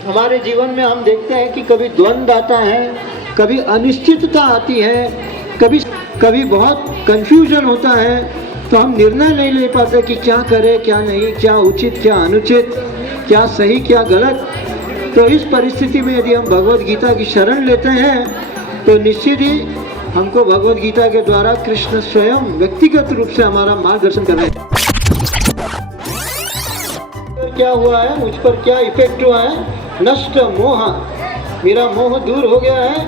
हमारे जीवन में हम देखते हैं कि कभी द्वंद्व आता है, कभी अनिश्चितता आती है, कभी बहुत कंफ्यूजन होता है, तो हम निर्णय नहीं ले पाते कि क्या करें क्या नहीं, क्या उचित क्या अनुचित, क्या सही क्या गलत। तो इस परिस्थिति में यदि हम भगवद गीता की शरण लेते हैं तो निश्चित ही हमको भगवद गीता के द्वारा कृष्ण स्वयं व्यक्तिगत रूप से हमारा मार्गदर्शन कर रहे हैं। क्या हुआ है, मुझ पर क्या इफेक्ट हुआ है? नष्ट मोह, मेरा मोह दूर हो गया है।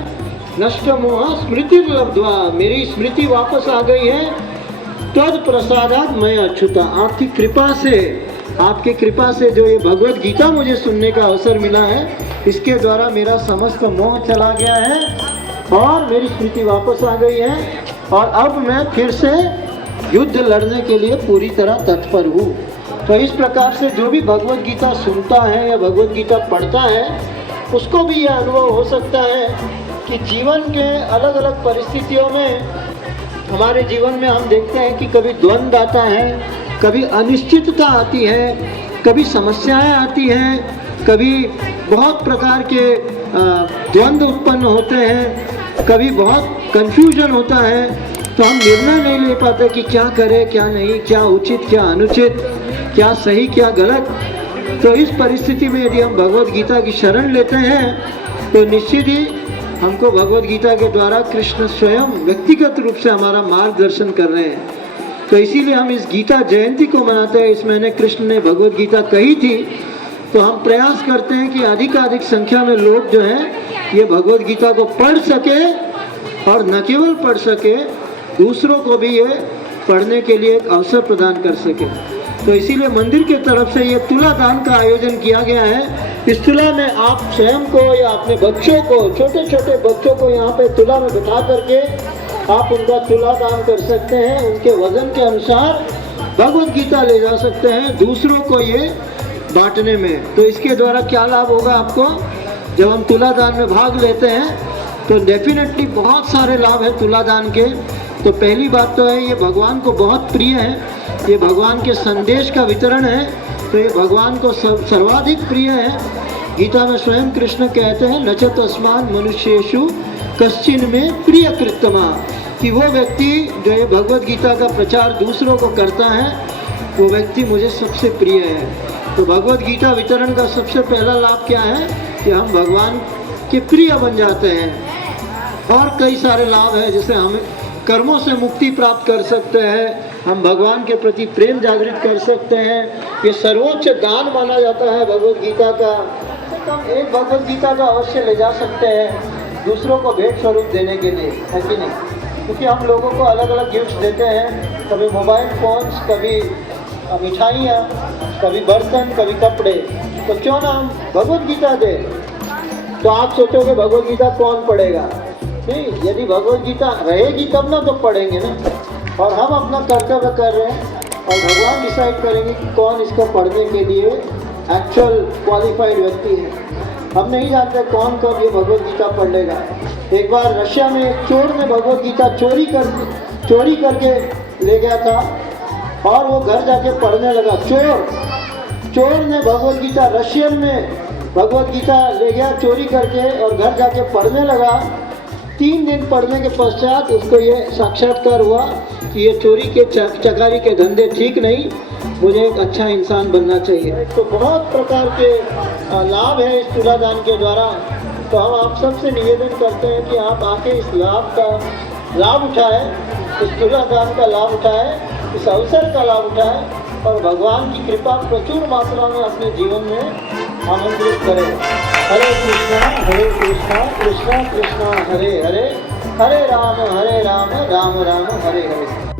नष्ट मोह स्मृति लब्ध्वा, मेरी स्मृति वापस आ गई है। तद प्रसादात मैं अच्युता, आपकी कृपा से, आपके कृपा से जो ये भगवद गीता मुझे सुनने का अवसर मिला है, इसके द्वारा मेरा समस्त मोह चला गया है और मेरी स्मृति वापस आ गई है और अब मैं फिर से युद्ध लड़ने के लिए पूरी तरह तत्पर हूँ। तो इस प्रकार से जो भी भगवद गीता सुनता है या भगवद गीता पढ़ता है, उसको भी यह अनुभव हो सकता है कि जीवन के अलग अलग परिस्थितियों में, हमारे जीवन में हम देखते हैं कि कभी द्वंद्व आता है, कभी अनिश्चितता आती है, कभी समस्याएं आती हैं, कभी बहुत प्रकार के द्वंद्व उत्पन्न होते हैं, कभी बहुत कंफ्यूजन होता है, तो हम निर्णय नहीं ले पाते कि क्या करें क्या नहीं, क्या उचित क्या अनुचित, क्या सही क्या गलत। तो इस परिस्थिति में यदि हम भगवद गीता की शरण लेते हैं तो निश्चित ही हमको भगवद गीता के द्वारा कृष्ण स्वयं व्यक्तिगत रूप से हमारा मार्गदर्शन कर रहे हैं। तो इसीलिए हम इस गीता जयंती को मनाते हैं। इस महीने कृष्ण ने भगवद गीता कही थी, तो हम प्रयास करते हैं कि अधिक संख्या में लोग जो हैं ये भगवद गीता को पढ़ सके और न केवल पढ़ सके, दूसरों को भी ये पढ़ने के लिए एक अवसर प्रदान कर सके। तो इसीलिए मंदिर की तरफ से ये तुला दान का आयोजन किया गया है। इस तुला में आप स्वयं को या अपने बच्चों को, छोटे छोटे बच्चों को यहाँ पे तुला में बिठा करके आप उनका तुला दान कर सकते हैं। उनके वजन के अनुसार भगवद गीता ले जा सकते हैं दूसरों को ये बांटने में। तो इसके द्वारा क्या लाभ होगा आपको? जब हम तुला दान में भाग लेते हैं तो डेफिनेटली बहुत सारे लाभ हैं तुला दान के। तो पहली बात तो है ये भगवान को बहुत प्रिय है, ये भगवान के संदेश का वितरण है, तो ये भगवान को सर्वाधिक प्रिय है। गीता में स्वयं कृष्ण कहते हैं न च तस्मान् मनुष्येषु कश्चिन में प्रिय कृतमा, कि वो व्यक्ति जो ये भगवद गीता का प्रचार दूसरों को करता है वो व्यक्ति मुझे सबसे प्रिय है। तो भगवद गीता वितरण का सबसे पहला लाभ क्या है कि हम भगवान के प्रिय बन जाते हैं। और कई सारे लाभ हैं, जैसे हम कर्मों से मुक्ति प्राप्त कर सकते हैं, हम भगवान के प्रति प्रेम जागृत कर सकते हैं। ये सर्वोच्च दान माना जाता है भगवद गीता का। हम एक भगवद गीता का अवश्य ले जा सकते हैं दूसरों को भेंट स्वरूप देने के लिए, है कि नहीं? क्योंकि हम लोगों को अलग अलग गिफ्ट देते हैं, कभी मोबाइल फ़ोन्स, कभी मिठाइयाँ, कभी बर्तन, कभी कपड़े। तो क्यों ना हम भगवद गीता दें? तो आप सोचोगे भगवद गीता कौन पढ़ेगा? नहीं, यदि भगवद गीता रहेगी तब ना तो पढ़ेंगे ना। और हम अपना कर्तव्य कर रहे हैं और भगवान डिसाइड करेंगे कि कौन इसको पढ़ने के लिए एक्चुअल क्वालिफाइड व्यक्ति है। हम नहीं जानते कौन कब ये भगवद गीता पढ़ लेगा। एक बार रशिया में एक चोर ने भगवद गीता चोरी करके ले गया था और वो घर जाके पढ़ने लगा। चोर ने भगवद गीता, रशियन में भगवद गीता ले गया चोरी करके और घर जाके पढ़ने लगा। 3 दिन पढ़ने के पश्चात उसको ये साक्षात्कार हुआ कि ये चोरी के चकारी के धंधे ठीक नहीं, मुझे एक अच्छा इंसान बनना चाहिए। तो बहुत प्रकार के लाभ हैं इस तुला दान के द्वारा। तो हम आप सबसे निवेदन करते हैं कि आप आके इस लाभ का लाभ उठाएं, इस तुला दान का लाभ उठाएं, इस अवसर का लाभ उठाएं और भगवान की कृपा प्रचुर मात्रा में अपने जीवन में आमंत्रित करें। हरे कृष्णा कृष्णा कृष्णा हरे हरे, हरे राम राम राम हरे हरे।